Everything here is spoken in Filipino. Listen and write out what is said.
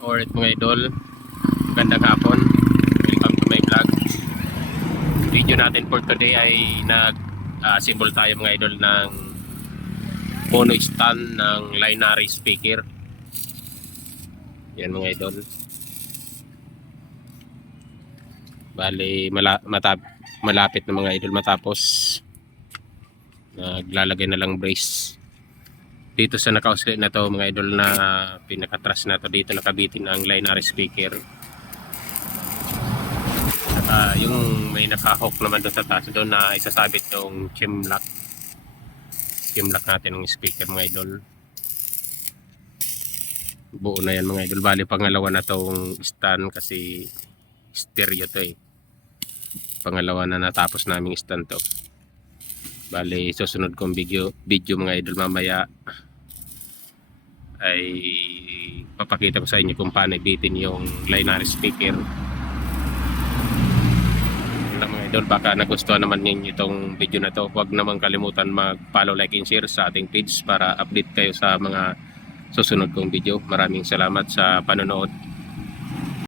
Alright mga idol, magandang hapon. Welcome to my vlog. Video natin for today ay nag-assemble tayo mga idol ng mono stand ng Linary speaker. Yan mga idol. Bali malapit na mga idol matapos. Naglalagay na lang brace. Dito sa naka-oscillate na to mga idol na pinaka-truss na to, dito nakabitin ang Linary speaker. Yung may naka-hook naman doon sa taas doon na isasabit yung chim lock natin ng speaker mga idol. Buo na yan mga idol. Bali pangalawa na tong stand kasi stereo to eh. Pangalawa na natapos naming stand to. Bali susunod kong video mga idol mamaya ay papakita ko sa inyo kung paano ibitin yung Linary speaker. Mga idol, baka nagustuhan naman ninyo itong video na to. Huwag naman kalimutan mag-follow, like and share sa ating page para update kayo sa mga susunod kong video. Maraming salamat sa panonood.